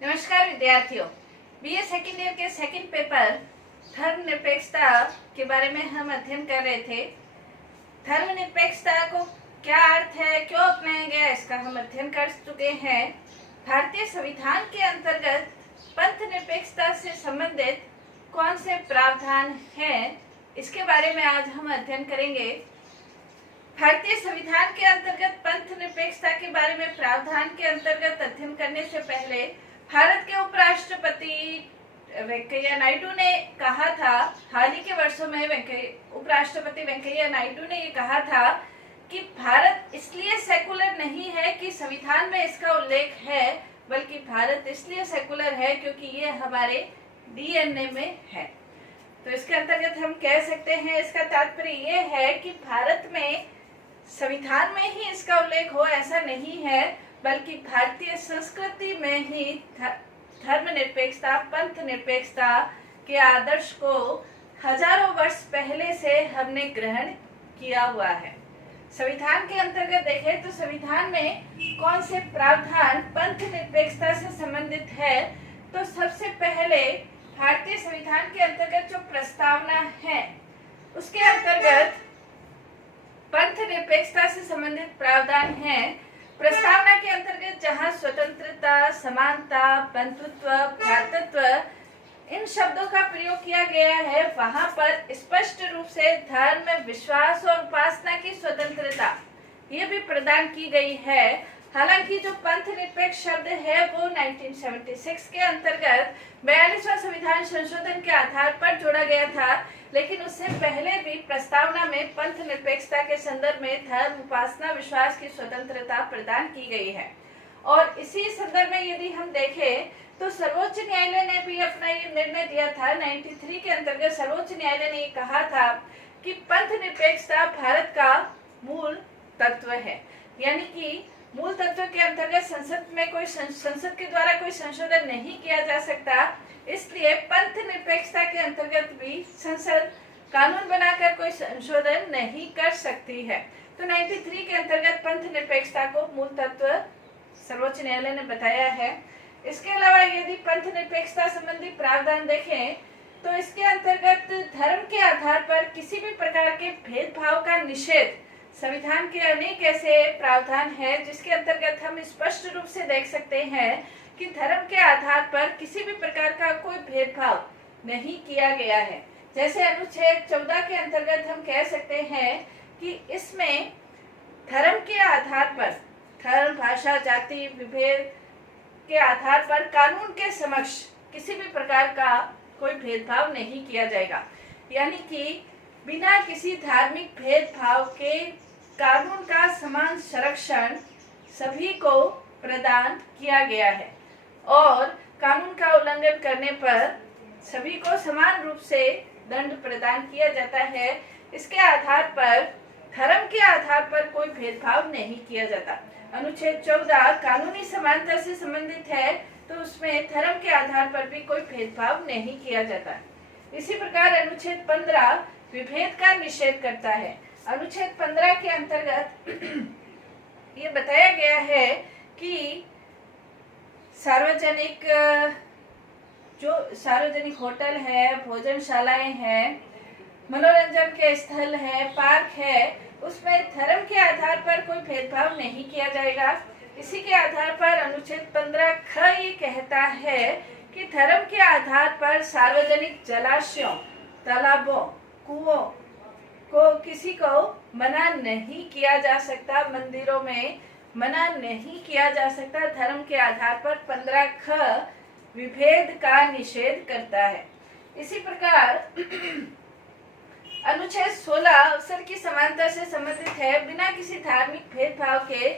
नमस्कार विद्यार्थियों। BA second year के सेकंड पेपर धर्मनिरपेक्षता के बारे में हम अध्ययन कर रहे थे। धर्मनिरपेक्षता को क्या अर्थ है, क्यों अपनाया गया, इसका हम अध्ययन कर चुके हैं। भारतीय संविधान के अंतर्गत पंथ निरपेक्षता से संबंधित कौन से प्रावधान हैं, इसके बारे में आज हम अध्ययन करेंगे। भारतीय संविधान के अंतर्गत पंथ निरपेक्षता के बारे में प्रावधान के अंतर्गत अध्ययन करने से पहले भारत के उपराष्ट्रपति वेंकैया नायडू ने कहा था, हाल ही के वर्षों में उपराष्ट्रपति वेंकैया नायडू ने ये कहा था कि भारत इसलिए सेकुलर नहीं है कि संविधान में इसका उल्लेख है, बल्कि भारत इसलिए सेकुलर है क्योंकि ये हमारे डीएनए में है। तो इसके अंतर्गत हम कह सकते हैं, इसका तात्पर्य ये है कि भारत में संविधान में ही इसका उल्लेख हो ऐसा नहीं है, बल्कि भारतीय संस्कृति में ही धर्मनिरपेक्षता, पंथ निरपेक्षता के आदर्श को हजारों वर्ष पहले से हमने ग्रहण किया हुआ है। संविधान के अंतर्गत देखें तो संविधान में कौन से प्रावधान पंथ निरपेक्षता से संबंधित है, तो सबसे पहले भारतीय संविधान के अंतर्गत जो प्रस्तावना है उसके अंतर्गत पंथ निरपेक्षता से संबंधित प्रावधान है। प्रस्तावना के अंतर्गत जहां स्वतंत्रता, समानता, बंधुत्व, भ्रातृत्व इन शब्दों का प्रयोग किया गया है, वहां पर स्पष्ट रूप से धर्म, विश्वास और उपासना की स्वतंत्रता ये भी प्रदान की गई है। हालांकि जो पंथ निरपेक्ष शब्द है वो 1976 के अंतर्गत 42वां संविधान संशोधन के आधार पर जोड़ा गया था, लेकिन उससे पहले भी प्रस्तावना में पंथ निरपेक्षता के संदर्भ में धर्म, उपासना, विश्वास की स्वतंत्रता प्रदान की गई है। और इसी संदर्भ में यदि हम देखें तो सर्वोच्च न्यायालय ने भी अपना ये निर्णय दिया था। 93 के अंतर्गत सर्वोच्च न्यायालय ने कहा था कि पंथ निरपेक्षता भारत का मूल तत्व है, यानी कि मूल तत्व के अंतर्गत संसद के द्वारा कोई संशोधन नहीं किया जा सकता, इसलिए पंथ निरपेक्षता के अंतर्गत भी संसद कानून बनाकर कोई संशोधन नहीं कर सकती है। तो 93 के अंतर्गत पंथ निरपेक्षता को मूल तत्व सर्वोच्च न्यायालय ने बताया है। इसके अलावा यदि पंथ निरपेक्षता संबंधी प्रावधान देखें तो इसके अंतर्गत धर्म के आधार पर किसी भी प्रकार के भेदभाव का निषेध, संविधान के अनेक ऐसे प्रावधान हैं जिसके अंतर्गत हम स्पष्ट रूप से देख सकते हैं कि धर्म के आधार पर किसी भी प्रकार का कोई भेदभाव नहीं किया गया है। जैसे अनुच्छेद 14 के अंतर्गत हम कह सकते हैं कि इसमें धर्म के आधार पर, धर्म, भाषा, जाति, विभेद के आधार पर कानून के समक्ष किसी भी प्रकार का कोई भेदभाव नहीं किया जाएगा, यानी कि बिना किसी धार्मिक भेदभाव के कानून का समान संरक्षण सभी को प्रदान किया गया है और कानून का उल्लंघन करने पर सभी को समान रूप से दंड प्रदान किया जाता है। इसके आधार पर, धर्म के आधार पर कोई भेदभाव नहीं किया जाता। अनुच्छेद 14 कानूनी समानता से संबंधित है, तो उसमें धर्म के आधार पर भी कोई भेदभाव नहीं किया जाता। इसी प्रकार अनुच्छेद 15 विभेद का निषेध करता है। अनुच्छेद 15 के अंतर्गत ये बताया गया है कि जो सार्वजनिक होटल है, भोजनशालाएं हैं, मनोरंजन के स्थल है, पार्क है, उसमें धर्म के आधार पर कोई भेदभाव नहीं किया जाएगा। इसी के आधार पर अनुच्छेद 15 ख ये कहता है कि धर्म के आधार पर सार्वजनिक जलाशयों, तालाबों, कुओं को किसी को मना नहीं किया जा सकता, मंदिरों में मना नहीं किया जा सकता। धर्म के आधार पर 15 ख विभेद का निषेध करता है। इसी प्रकार अनुच्छेद 16 अवसर की समानता से संबंधित है। बिना किसी धार्मिक भेदभाव के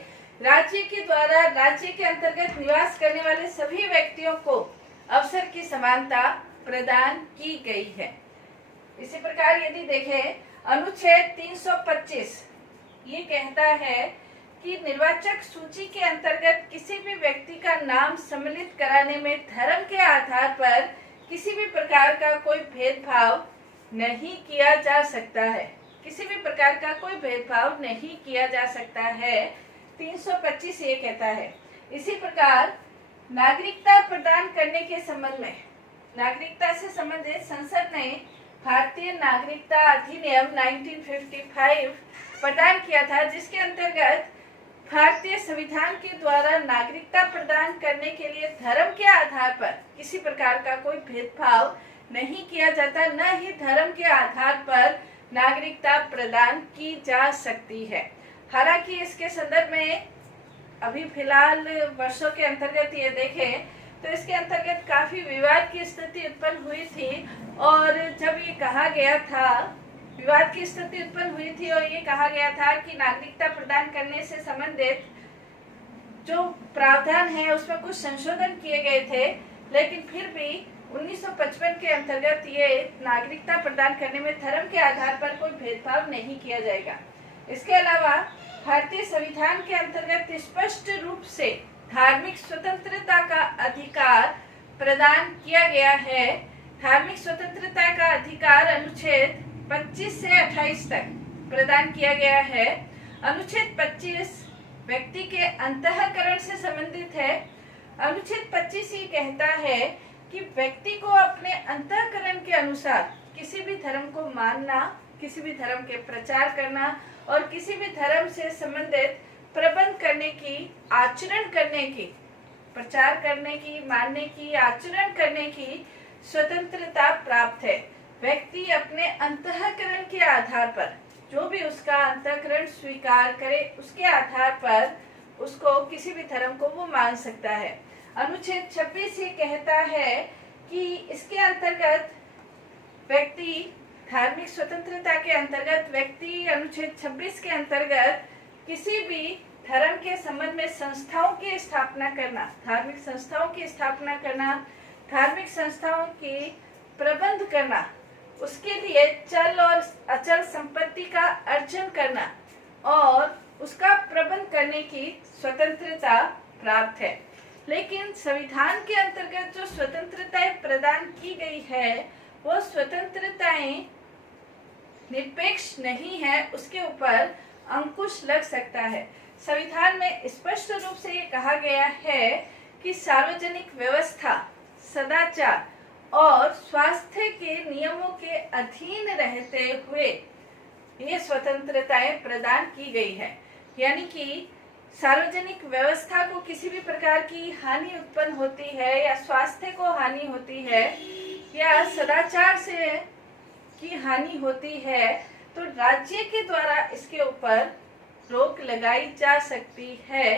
राज्य के द्वारा राज्य के अंतर्गत निवास करने वाले सभी व्यक्तियों को अवसर की समानता प्रदान की गई है। इसी प्रकार यदि देखें अनुच्छेद 325 ये कहता है कि निर्वाचक सूची के अंतर्गत किसी भी व्यक्ति का नाम सम्मिलित कराने में धर्म के आधार पर किसी भी प्रकार का कोई भेदभाव नहीं किया जा सकता है। किसी भी प्रकार का कोई भेदभाव नहीं किया जा सकता है। 325 ये कहता है। इसी प्रकार नागरिकता प्रदान करने के संबंध में नागरिकता से संबंधित संसद ने भारतीय नागरिकता अधिनियम 1955 प्रदान किया था, जिसके अंतर्गत भारतीय संविधान के द्वारा नागरिकता प्रदान करने के लिए धर्म के आधार पर किसी प्रकार का कोई भेदभाव नहीं किया जाता, न ही धर्म के आधार पर नागरिकता प्रदान की जा सकती है। हालांकि इसके संदर्भ में अभी फिलहाल वर्षों के अंतर्गत ये देखें तो इसके अंतर्गत काफी विवाद की स्थिति उत्पन्न हुई थी, और जब ये कहा गया था, विवाद की स्थिति उत्पन्न हुई थी और ये कहा गया था कि नागरिकता प्रदान करने से संबंधित जो प्रावधान है उसमें कुछ संशोधन किए गए थे, लेकिन फिर भी 1955 के अंतर्गत ये नागरिकता प्रदान करने में धर्म के आधार पर कोई भेदभाव नहीं किया जाएगा। इसके अलावा भारतीय संविधान के अंतर्गत स्पष्ट रूप से धार्मिक स्वतंत्रता का अधिकार प्रदान किया गया है। धार्मिक स्वतंत्रता का अधिकार अनुच्छेद 25 से 28 तक प्रदान किया गया है। अनुच्छेद 25 व्यक्ति के अंतःकरण से संबंधित है। अनुच्छेद 25 ये कहता है कि व्यक्ति को अपने अंतःकरण के अनुसार किसी भी धर्म को मानना, किसी भी धर्म के प्रचार करना और किसी भी धर्म से संबंधित प्रबंध करने की, आचरण करने की, प्रचार करने की, मानने की, आचरण करने की स्वतंत्रता प्राप्त है। व्यक्ति अपने अंतःकरण के आधार पर जो भी उसका अंतःकरण स्वीकार करे उसके आधार पर उसको किसी भी धर्म को वो मान सकता है। अनुच्छेद 26 ये कहता है कि इसके अंतर्गत व्यक्ति, धार्मिक स्वतंत्रता के अंतर्गत व्यक्ति अनुच्छेद 26 के अंतर्गत किसी भी धर्म के संबंध में संस्थाओं की स्थापना करना, धार्मिक संस्थाओं की स्थापना करना, धार्मिक संस्थाओं की प्रबंध करना, उसके लिए चल और अचल संपत्ति का अर्जन करना और उसका प्रबंध करने की स्वतंत्रता प्राप्त है। लेकिन संविधान के अंतर्गत जो स्वतंत्रताएं प्रदान की गई है वो स्वतंत्रताएं निरपेक्ष नहीं है, उसके ऊपर अंकुश लग सकता है। संविधान में स्पष्ट रूप से ये कहा गया है कि सार्वजनिक व्यवस्था, सदाचार और स्वास्थ्य के नियमों के अधीन रहते हुए ये स्वतंत्रताएं प्रदान की गई है। यानी कि सार्वजनिक व्यवस्था को किसी भी प्रकार की हानि उत्पन्न होती है या स्वास्थ्य को हानि होती है या सदाचार से की हानि होती है तो राज्य के द्वारा इसके ऊपर रोक लगाई जा सकती है।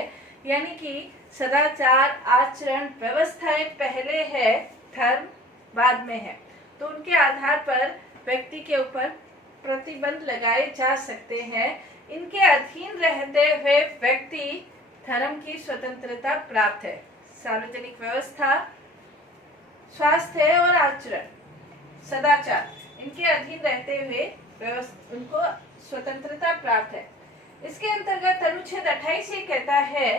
यानी कि सदाचार, आचरण, व्यवस्थाएं पहले है, धर्म बाद में है, तो उनके आधार पर व्यक्ति के ऊपर प्रतिबंध लगाए जा सकते हैं। इनके अधीन रहते हुए व्यक्ति धर्म की स्वतंत्रता प्राप्त है। सार्वजनिक व्यवस्था, स्वास्थ्य और आचरण, सदाचार, इनके अधीन रहते हुए उनको स्वतंत्रता प्राप्त है। इसके अंतर्गत अनुच्छेद 28 ये कहता है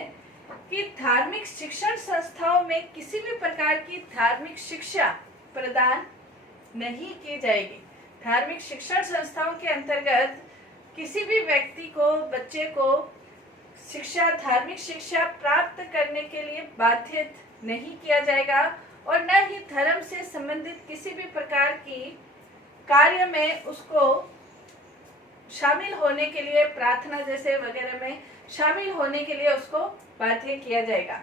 कि धार्मिक शिक्षण संस्थाओं में किसी भी प्रकार की धार्मिक शिक्षा प्रदान नहीं की जाएगी। धार्मिक शिक्षण संस्थाओं के अंतर्गत किसी भी व्यक्ति को, बच्चे को शिक्षा, धार्मिक शिक्षा प्राप्त करने के लिए बाधित नहीं किया जाएगा और न ही धर्म से संबंधित किसी भी प्रकार की कार्य में उसको शामिल होने के लिए, प्रार्थना जैसे वगैरह में शामिल होने के लिए उसको बाध्य किया जाएगा।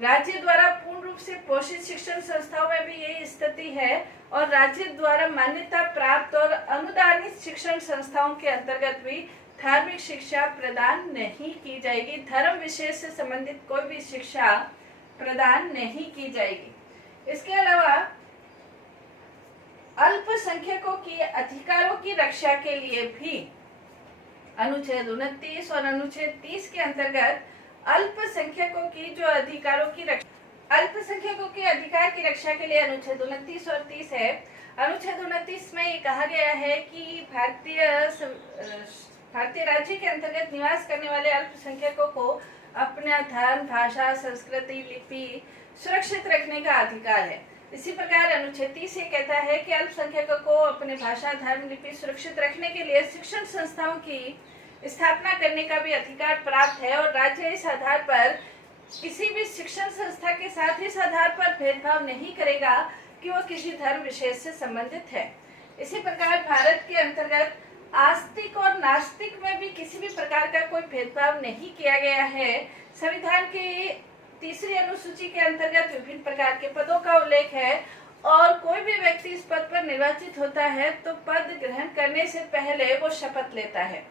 राज्य द्वारा पूर्ण रूप से पोषित शिक्षण संस्थाओं में भी यही स्थिति है और राज्य द्वारा मान्यता प्राप्त और अनुदानित शिक्षण संस्थाओं के अंतर्गत भी धार्मिक शिक्षा प्रदान नहीं की जाएगी। धर्म विशेष से संबंधित कोई भी शिक्षा प्रदान नहीं की जाएगी। इसके अलावा अल्पसंख्यकों के अधिकारों की रक्षा के लिए भी अनुच्छेद 29 और अनुच्छेद 30 के अंतर्गत अल्पसंख्यकों की जो अधिकारों की रक्षा, अल्पसंख्यकों के अधिकार की रक्षा के लिए अनुच्छेद 29 और 30 है। अनुच्छेद 29 में ये कहा गया है कि भारतीय राज्य के अंतर्गत निवास करने वाले अल्पसंख्यकों को अपना धर्म, भाषा, संस्कृति, लिपि सुरक्षित रखने का अधिकार है। इसी प्रकार अनुच्छेद 30 ये कहता है कि अल्पसंख्यकों को अपने भाषा, धर्म, लिपि सुरक्षित रखने के लिए शिक्षण संस्थाओं की स्थापना करने का भी अधिकार प्राप्त है और राज्य इस आधार पर किसी भी शिक्षण संस्था के साथ इस आधार पर भेदभाव नहीं करेगा कि वो किसी धर्म विशेष से संबंधित है। इसी प्रकार भारत के अंतर्गत आस्तिक और नास्तिक में भी किसी भी प्रकार का कोई भेदभाव नहीं किया गया है। संविधान की तीसरी अनुसूची के अंतर्गत विभिन्न प्रकार के पदों का उल्लेख है और कोई भी व्यक्ति इस पद पर निर्वाचित होता है तो पद ग्रहण करने से पहले वो शपथ लेता है।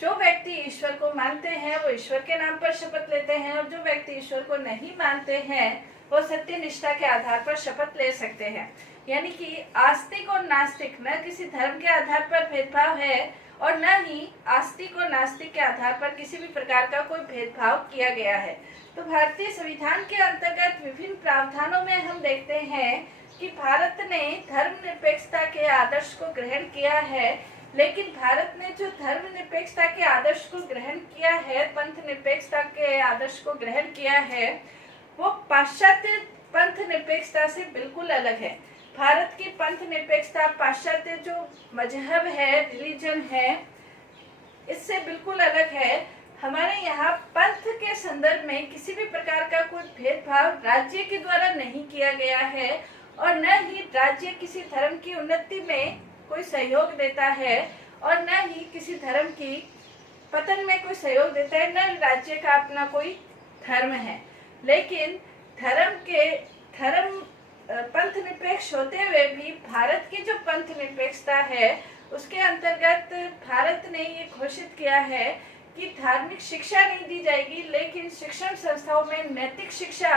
जो व्यक्ति ईश्वर को मानते हैं वो ईश्वर के नाम पर शपथ लेते हैं और जो व्यक्ति ईश्वर को नहीं मानते हैं वो सत्य निष्ठा के आधार पर शपथ ले सकते हैं। यानी कि आस्तिक और नास्तिक न किसी धर्म के आधार पर भेदभाव है और न ही आस्तिक और नास्तिक के आधार पर किसी भी प्रकार का कोई भेदभाव किया गया है। तो भारतीय संविधान के अंतर्गत विभिन्न प्रावधानों में हम देखते हैं कि भारत ने धर्मनिरपेक्षता के आदर्श को ग्रहण किया है, लेकिन भारत ने जो धर्मनिरपेक्षता के आदर्श को ग्रहण किया है, पंथ निरपेक्षता के आदर्श को ग्रहण किया है, वो पाश्चात्य पंथ निरपेक्षता से बिल्कुल अलग है। भारत की पंथ निरपेक्षता पाश्चात्य जो मजहब है, रिलीजन है, इससे बिल्कुल अलग है। हमारे यहाँ पंथ के संदर्भ में किसी भी प्रकार का कोई भेदभाव राज्य के द्वारा नहीं किया गया है और न ही राज्य किसी धर्म की उन्नति में कोई सहयोग देता है और न ही किसी धर्म की पतन में कोई सहयोग देता है, न राज्य का अपना कोई धर्म है। लेकिन धर्म पंथ निरपेक्ष होते हुए भी भारत की जो पंथ निरपेक्षता है उसके अंतर्गत भारत ने ये घोषित किया है कि धार्मिक शिक्षा नहीं दी जाएगी, लेकिन शिक्षण संस्थाओं में नैतिक शिक्षा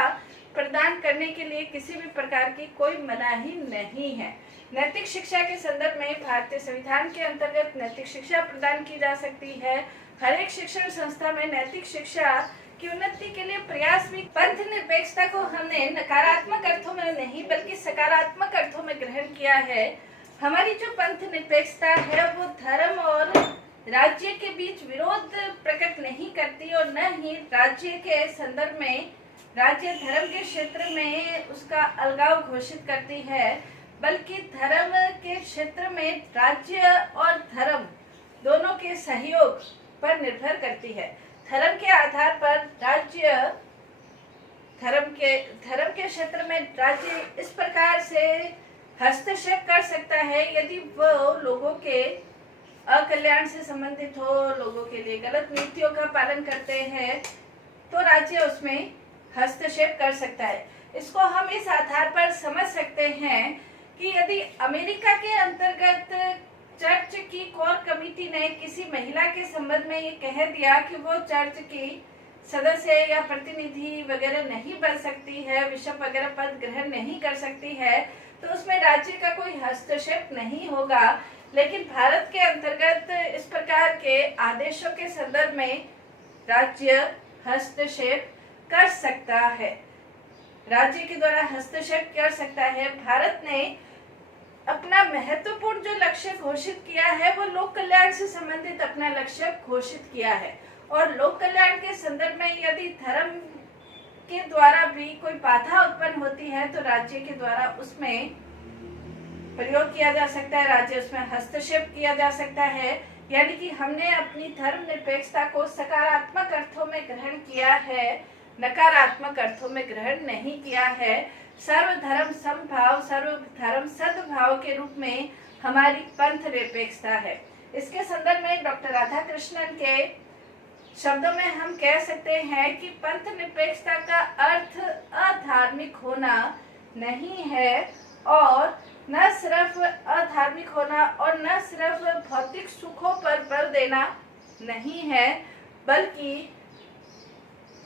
प्रदान करने के लिए किसी भी प्रकार की कोई मनाही नहीं है। नैतिक शिक्षा के संदर्भ में भारतीय संविधान के अंतर्गत नैतिक शिक्षा प्रदान की जा सकती है। हर एक शिक्षण संस्था में नैतिक शिक्षा की उन्नति के लिए प्रयास भी। पंथ निरपेक्षता को हमने नकारात्मक अर्थों में नहीं बल्कि सकारात्मक अर्थों में ग्रहण किया है। हमारी जो पंथ निरपेक्षता है वो धर्म और राज्य के बीच विरोध प्रकट नहीं करती और न ही राज्य के संदर्भ में राज्य धर्म के क्षेत्र में उसका अलगाव घोषित करती है, बल्कि धर्म के क्षेत्र में राज्य और धर्म दोनों के सहयोग पर निर्भर करती है। धर्म के आधार पर राज्य धर्म के क्षेत्र में राज्य इस प्रकार से हस्तक्षेप कर सकता है यदि वो लोगों के अकल्याण से संबंधित हो, लोगों के लिए गलत नीतियों का पालन करते हैं तो राज्य उसमें हस्तक्षेप कर सकता है। इसको हम इस आधार पर समझ सकते हैं कि यदि अमेरिका के अंतर्गत चर्च की कोर कमेटी ने किसी महिला के संबंध में ये कह दिया कि वो चर्च की सदस्य या प्रतिनिधि वगैरह नहीं बन सकती है, बिशप वगैरह पद ग्रहण नहीं कर सकती है, तो उसमें राज्य का कोई हस्तक्षेप नहीं होगा। लेकिन भारत के अंतर्गत इस प्रकार के आदेशों के संदर्भ में राज्य हस्तक्षेप कर सकता है, राज्य के द्वारा हस्तक्षेप कर सकता है। भारत ने अपना महत्वपूर्ण जो लक्ष्य घोषित किया है वो लोक कल्याण से संबंधित अपना लक्ष्य घोषित किया है और लोक कल्याण के संदर्भ में यदि धर्म के द्वारा भी कोई बाधा उत्पन्न होती है तो राज्य के द्वारा उसमें प्रयोग किया जा सकता है, राज्य उसमें हस्तक्षेप किया जा सकता है। यानी कि हमने अपनी धर्म निरपेक्षता को सकारात्मक अर्थों में ग्रहण किया है, नकारात्मक अर्थों में ग्रहण नहीं किया है। सर्वधर्म समभाव, सर्वधर्म सद्भाव के रूप में हमारी पंथ निरपेक्षता है। इसके संदर्भ में डॉक्टर राधाकृष्णन के शब्दों में हम कह सकते हैं कि पंथ निरपेक्षता का अर्थ अधार्मिक होना नहीं है और न सिर्फ अधार्मिक होना और न सिर्फ भौतिक सुखों पर बल देना नहीं है, बल्कि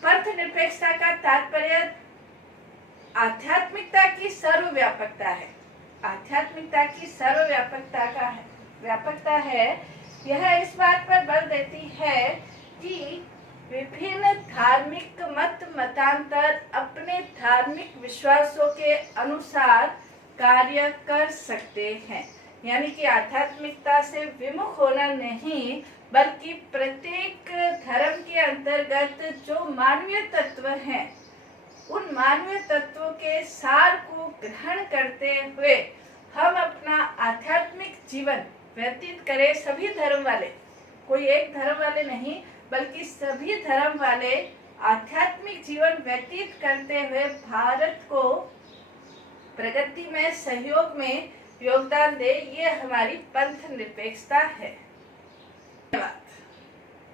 पंथ निरपेक्षता का तात्पर्य आध्यात्मिकता की सर्वव्यापकता है। आध्यात्मिकता की व्यापकता है। यह इस बात पर बल देती है कि विभिन्न धार्मिक मतांतर अपने धार्मिक विश्वासों के अनुसार कार्य कर सकते हैं। यानी कि आध्यात्मिकता से विमुख होना नहीं, बल्कि प्रत्येक धर्म के अंतर्गत जो मानवीय तत्व हैं उन मानवीय तत्वों के सार को ग्रहण करते हुए हम अपना आध्यात्मिक जीवन व्यतीत करें। सभी धर्म वाले, कोई एक धर्म वाले नहीं बल्कि सभी धर्म वाले आध्यात्मिक जीवन व्यतीत करते हुए भारत को प्रगति में सहयोग में योगदान दे, ये हमारी पंथ निरपेक्षता है।